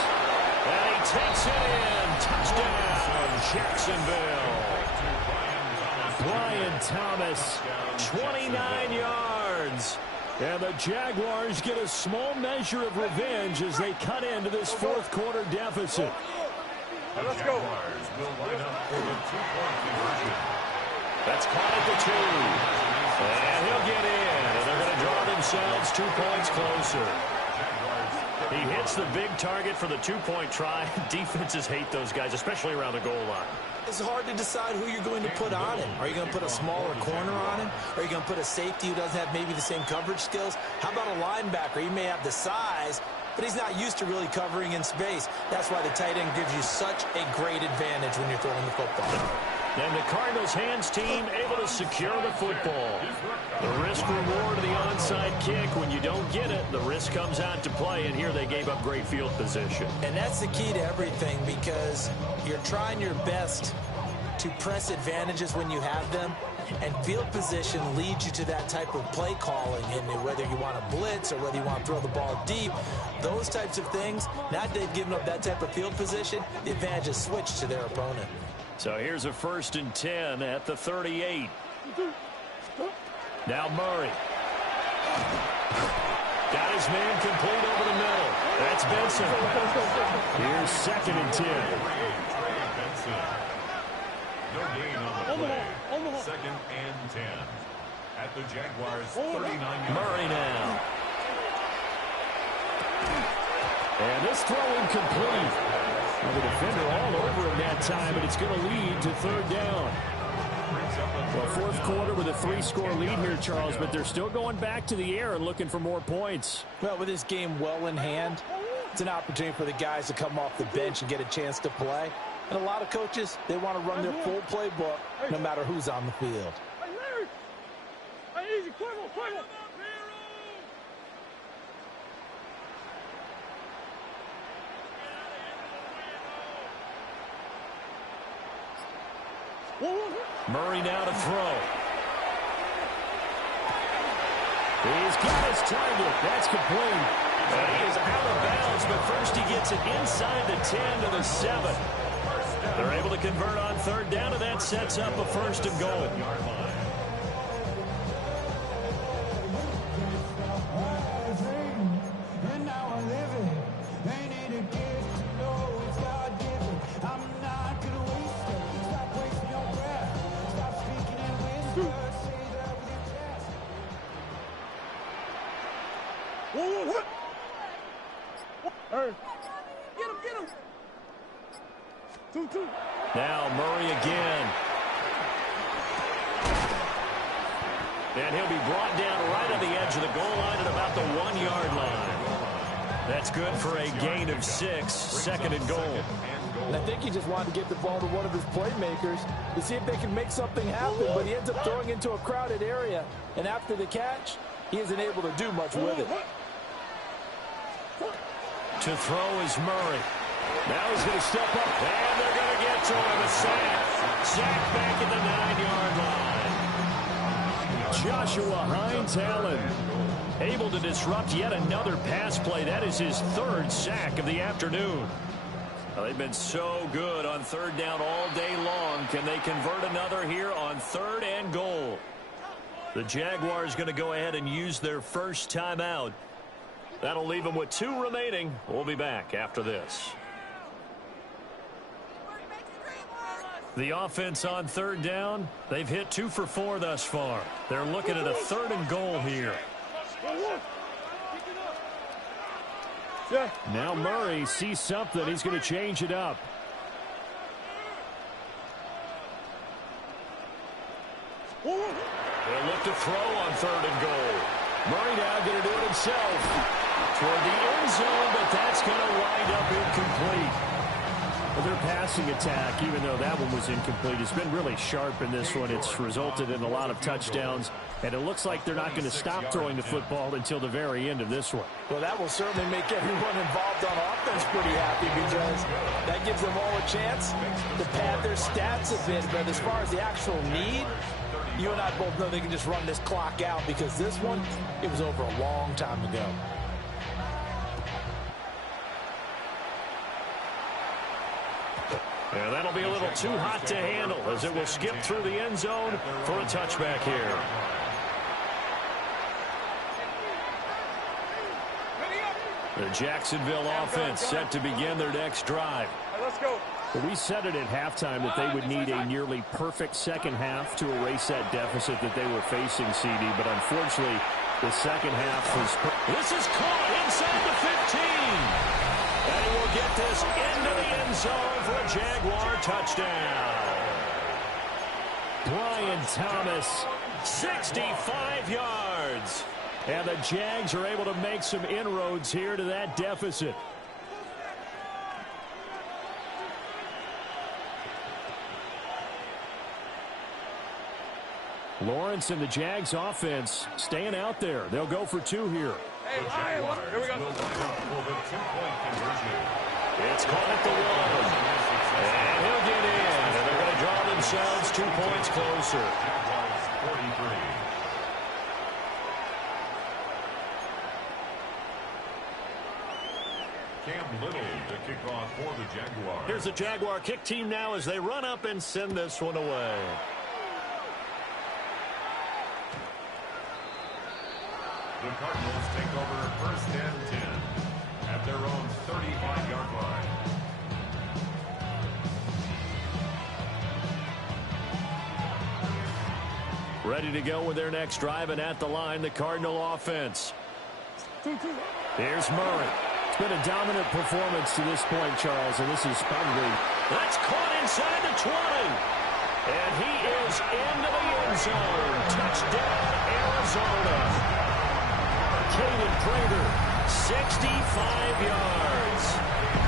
And he takes it in. Touchdown, Jacksonville. Brian Thomas, 29 yards. And the Jaguars get a small measure of revenge as they cut into this fourth quarter deficit. Let's go. Jaguars will line up for the two-point conversion. That's caught at the 2. And he'll get in. And they're going to draw themselves 2 points closer. He hits the big target for the 2-point try. Defenses hate those guys, especially around the goal line. It's hard to decide who you're going to put on him. Are you going to put a smaller corner on him? Are you going to put a safety who doesn't have maybe the same coverage skills? How about a linebacker? He may have the size, but he's not used to really covering in space. That's why the tight end gives you such a great advantage when you're throwing the football. And the Cardinals hands team able to secure the football. The risk reward of the onside kick. When you don't get it, the risk comes out to play, and here they gave up great field position. And that's the key to everything, because you're trying your best to press advantages when you have them, and field position leads you to that type of play calling. And whether you want to blitz or whether you want to throw the ball deep, those types of things, now that they've given up that type of field position, the advantage is switched to their opponent. So here's a 1st and 10 at the 38. Now Murray. Got his man complete over the middle. That's Benson. Here's 2nd and 10. Benson. No gain on the play. 2nd and 10 at the Jaguars' 39-yard Murray now. And this throw incomplete. Well, the defender all over him that time, but it's going to lead to 3rd down. Well, fourth quarter with a 3-score lead here, Charles, but they're still going back to the air and looking for more points. Well, with this game well in hand, it's an opportunity for the guys to come off the bench and get a chance to play. And a lot of coaches, they want to run their full playbook no matter who's on the field. Hey, Larry. Hey, easy. Quiver. Murray now to throw. He's got his target. That's complete. And he is out of bounds, but first he gets it inside the 10 to the 7. They're able to convert on third down, and that sets up a first and goal. Now Murray again. And he'll be brought down right on the edge of the goal line at about the 1-yard line. That's good for a gain of 6, second and goal. And I think he just wanted to get the ball to one of his playmakers to see if they can make something happen, but he ends up throwing into a crowded area. And after the catch, he isn't able to do much with it. To throw is Murray. Now he's going to step up, and they're going to get to him. A sack. Sack back at the 9-yard line. Joshua Hines-Allen able to disrupt yet another pass play. That is his 3rd sack of the afternoon. Well, they've been so good on third down all day long. Can they convert another here on 3rd and goal? The Jaguars going to go ahead and use their first timeout. That'll leave them with 2 remaining. We'll be back after this. The offense on third down, they've hit 2 for 4 thus far. They're looking at a 3rd and goal here. Now Murray sees something. He's going to change it up. They'll look to throw on 3rd and goal. Murray now going to do it himself. Toward the end zone, but that's going to wind up incomplete. Well, their passing attack, even though that one was incomplete, has been really sharp in this one. It's resulted in a lot of touchdowns, and it looks like they're not going to stop throwing the football until the very end of this one. Well, that will certainly make everyone involved on offense pretty happy, because that gives them all a chance to pad their stats a bit. But as far as the actual need, you and I both know they can just run this clock out, because this one, it was over a long time ago. And that'll be a little too hot to handle, as it will skip through the end zone for a touchback here. The Jacksonville offense set to begin their next drive. Let's go. Well, we said it at halftime that they would need a nearly perfect second half to erase that deficit that they were facing, CD. But unfortunately, the second half was... This is caught inside the 15. And he will get this into the end zone for a Jaguar touchdown. Brian Thomas, 65 yards. And the Jags are able to make some inroads here to that deficit. Lawrence and the Jags offense staying out there. They'll go for 2 here. Hey, here we go. It's caught at the 1. And he'll get in. And they're going to draw themselves 2 points closer. Cam Little to kick off for the Jaguars. Here's the Jaguar kick team now as they run up and send this one away. The Cardinals take over 1st and 10 at their own 35-yard line. Ready to go with their next drive, and at the line, the Cardinal offense. Here's Murray. It's been a dominant performance to this point, Charles, and this is probably... That's caught inside the 20. And he is into the end zone. Touchdown, Arizona. Caden Prater, 65 yards.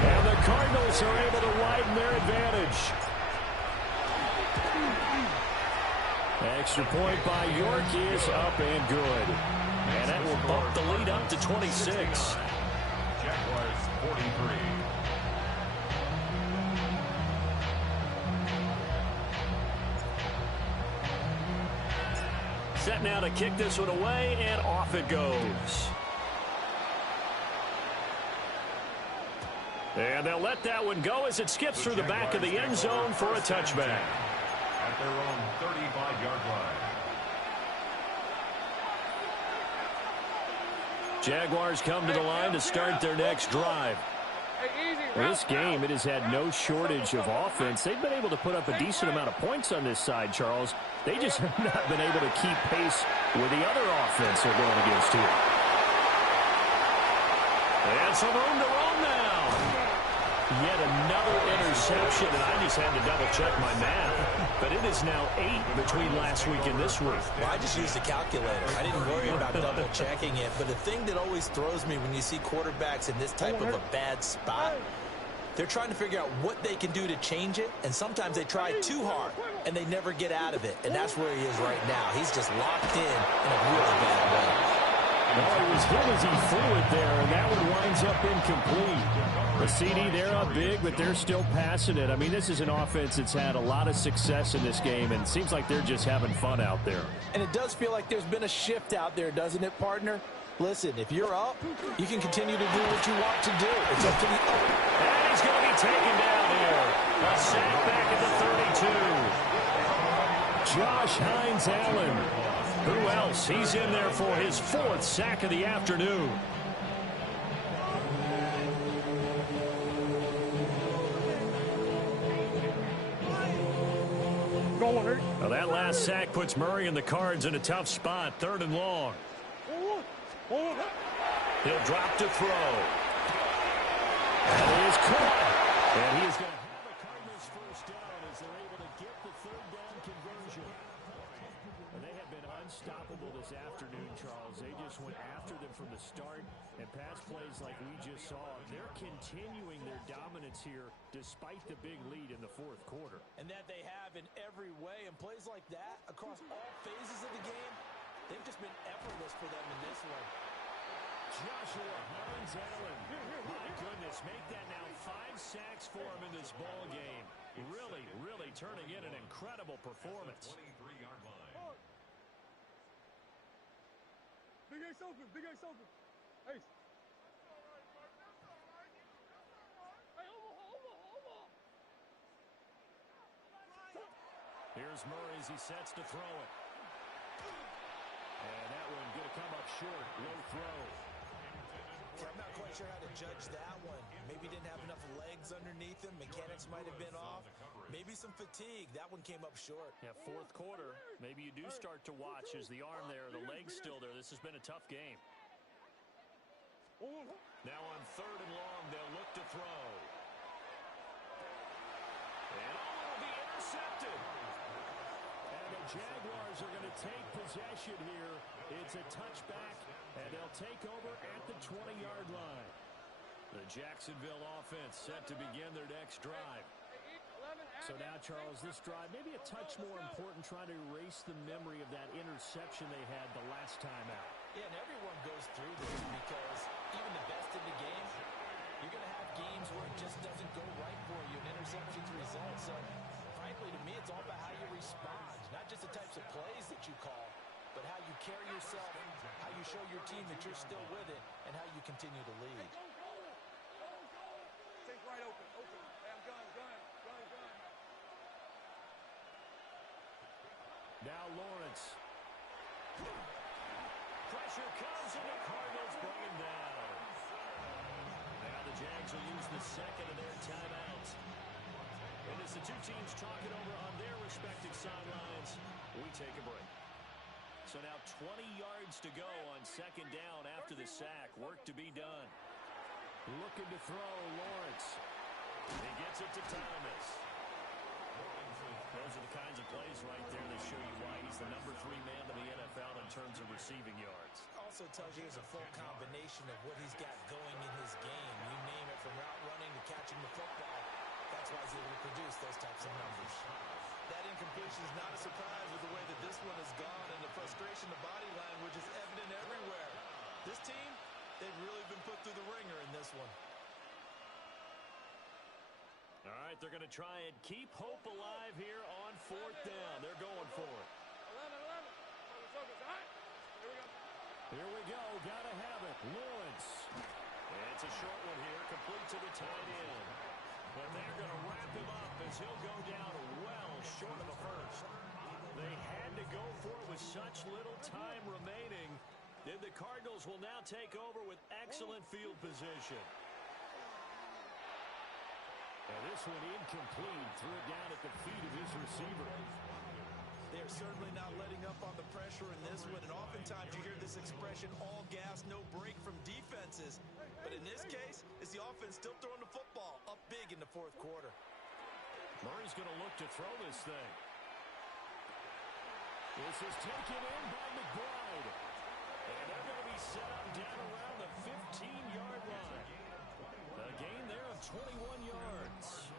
And the Cardinals are able to widen their advantage. Extra point by York is up and good. And that will bump the lead up to 26. Jaguars 43. Set now to kick this one away, and off it goes. And they'll let that one go as it skips through the back of the end zone for a touchback. At their own 35-yard line. Jaguars come to the line to start their next drive. This game, it has had no shortage of offense. They've been able to put up a decent amount of points on this side, Charles. They just have not been able to keep pace with the other offense they're going against here. And some room to roam now. Yet another interception, and I just had to double-check my math. But it is now 8 between last week and this week. Well, I just used a calculator. I didn't worry about double-checking it. But the thing that always throws me when you see quarterbacks in this type of a bad spot, they're trying to figure out what they can do to change it, and sometimes they try too hard, and they never get out of it. And that's where he is right now. He's just locked in a really bad way. Well, he was hit as he threw it there, and that one winds up incomplete. The CD, they're up big, but they're still passing it. I mean, this is an offense that's had a lot of success in this game, and it seems like they're just having fun out there. And it does feel like there's been a shift out there, doesn't it, partner? Listen, if you're up, you can continue to do what you want to do. It's up to the up. And he's going to be taken down here. A sack back at the 32. Josh Hines-Allen. Who else? He's in there for his 4th sack of the afternoon. Well, that last sack puts Murray and the Cards in a tough spot, 3rd and long. He'll drop to throw. And he is caught. And he is going to have the Cardinals first down as they're able to get the 3rd down conversion. And they have been unstoppable this afternoon, Charles. They just went after them from the start, and pass plays like we just saw. They're continuing their dominance here despite the big lead in the 4th quarter. And that they have in every way. And plays like that across all phases of the game, they've just been effortless for them in this one. Joshua Hines-Allen. My goodness, make that now 5 sacks for him in this ball game. Really, really turning in an incredible performance. 23-yard line. Big Ace open, Big Ace open. Ace. Here's Murray as he sets to throw it. And that one going to come up short. Low throw. I'm not quite sure how to judge that one. Maybe didn't have enough legs underneath him. Mechanics might have been off. Maybe some fatigue. That one came up short. Yeah, 4th quarter. Maybe you do start to watch as the arm there, the leg's still there. This has been a tough game. Now on 3rd and long, they'll look to throw. And will be intercepted. And the Jaguars are going to take possession here. It's a touchback, and they'll take over at the 20-yard line. The Jacksonville offense set to begin their next drive. So now, Charles, this drive maybe a touch more important, trying to erase the memory of that interception they had the last time out. Yeah, and everyone goes through this because even the best in the game, you're going to have games where it just doesn't go right for you, and interceptions result. So, frankly, to me, it's all about how you respond, not just the types of plays that you call, but how you carry yourself, how you show your team that you're still with it, and how you continue to lead. Take right open, open. Damn gun. Now Lawrence. Pressure comes, and the Cardinals bring him down. Now the Jags will use the 2nd of their timeouts. And as the two teams talk it over on their respective sidelines, we take a break. So now 20 yards to go on 2nd down after the sack. Work to be done. Looking to throw, Lawrence. He gets it to Thomas. Those are the kinds of plays right there that show you why he's the number 3 man in the NFL in terms of receiving yards. Also tells you there's a full combination of what he's got going in his game. You name it, from route running to catching the football. That's why he's able to produce those types of numbers. That incompletion is not a surprise with the way that this one has gone, and the frustration, the body language is evident everywhere. This team, they've really been put through the ringer in this one. All right, they're going to try and keep hope alive here on 4th down. They're going for it. 11. Here we go. Got to have it. Lawrence. It's a short one here, complete to the tight end. But they're going to wrap him up as he'll go down well short of a first. They had to go for it with such little time remaining. And the Cardinals will now take over with excellent field position. And this one incomplete. Threw it down at the feet of his receiver. They are certainly not letting up on the pressure in this one. And oftentimes you hear this expression, all gas, no break from defenses. But in this case, it's the offense still throwing the football up big in the fourth quarter. Murray's going to look to throw this thing. This is taken in by McBride. And they're going to be set up down around the 15-yard line. A gain there of 21 yards.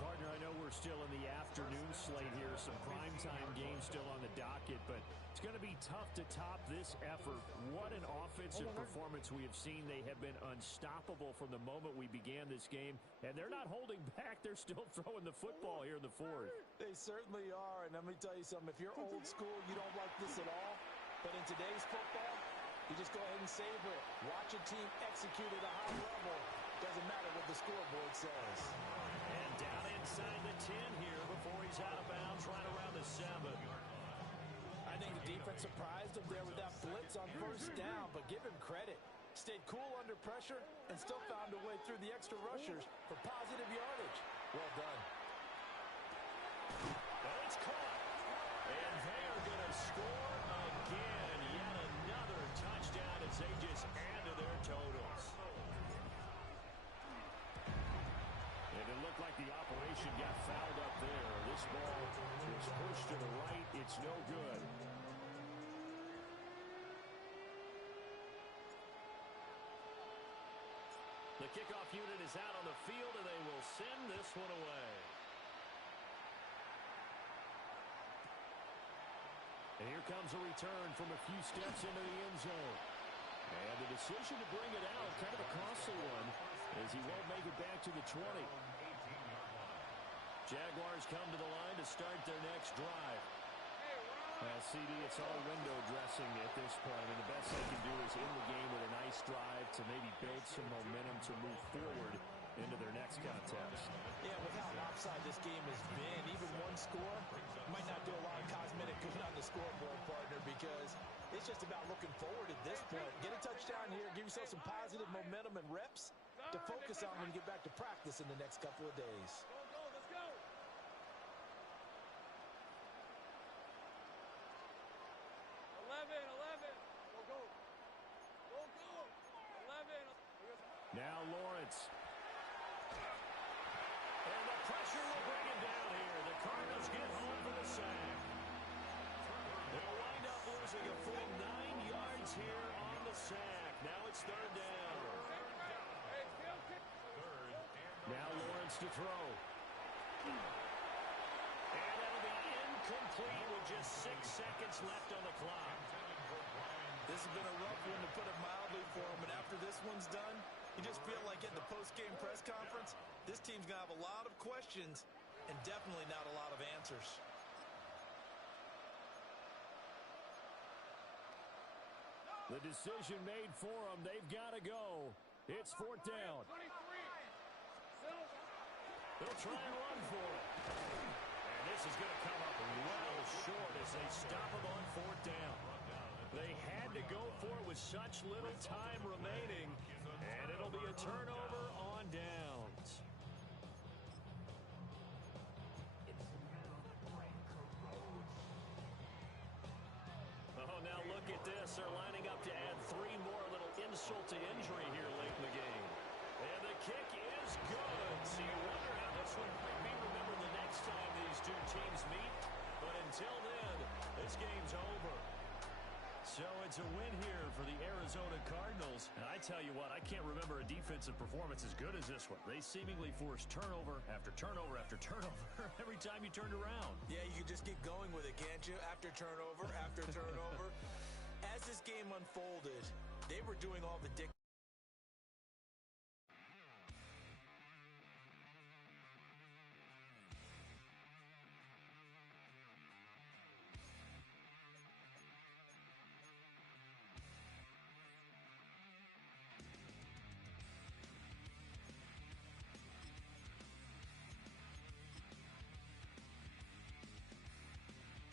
Partner, I know we're still in the afternoon slate here. Some primetime games still on the docket, but it's going to be tough to top this effort. What an offensive performance we have seen. They have been unstoppable from the moment we began this game, and they're not holding back. They're still throwing the football here in the fourth. They certainly are, and let me tell you something. If you're old school, you don't like this at all. But in today's football, you just go ahead and savor it. Watch a team execute at a high level. Doesn't matter what the scoreboard says. And down inside the 10 here before he's out of bounds, right around the 7. I think the defense surprised him there with that blitz on first down, but give him credit. Stayed cool under pressure and still found a way through the extra rushers for positive yardage. Well done. But it's caught. And they are going to score again. Yet another touchdown as they just add to their totals. And it looked like the operation got fouled up there. This ball was pushed to the right. It's no good. The kickoff unit is out on the field, and they will send this one away. And here comes a return from a few steps into the end zone. And the decision to bring it out, kind of a costly one, as he won't make it back to the 20. Jaguars come to the line to start their next drive. CD, it's all window dressing at this point, and the best they can do is end the game with a nice drive to maybe build some momentum to move forward into their next contest. Yeah, with how lopsided this game has been, even one score might not do a lot of cosmetic good on the scoreboard, partner, because it's just about looking forward at this point. Get a touchdown here, give yourself some positive momentum and reps to focus on when you get back to practice in the next couple of days. Go, let's go. 11. Go. 11. Now Lawrence. And the pressure will bring him down here. The Cardinals get home for the sack. They'll wind up losing a full 9 yards here on the sack. Now it's third down. Now Lawrence to throw. And that'll be incomplete with just 6 seconds left on the clock. This has been a rough one, to put it mildly, for him. And after this one's done, you just feel like at the post-game press conference, this team's going to have a lot of questions and definitely not a lot of answers. The decision made for them. They've got to go. It's fourth down. 23. They'll try and run for it. And this is going to come up well short as they stop him on fourth down. They had to go for it with such little time remaining, and it'll be a turnover on downs. Oh, now look at this. They're lining up to add 3 more, little insult to injury here late in the game. And the kick is good. So you wonder how this one might be remembered the next time these two teams meet. But until then, this game's over. So it's a win here for the Arizona Cardinals. And I tell you what, I can't remember a defensive performance as good as this one. They seemingly forced turnover after turnover after turnover every time you turned around. Yeah, you can just keep going with it, can't you? After turnover after turnover. As this game unfolded, they were doing all the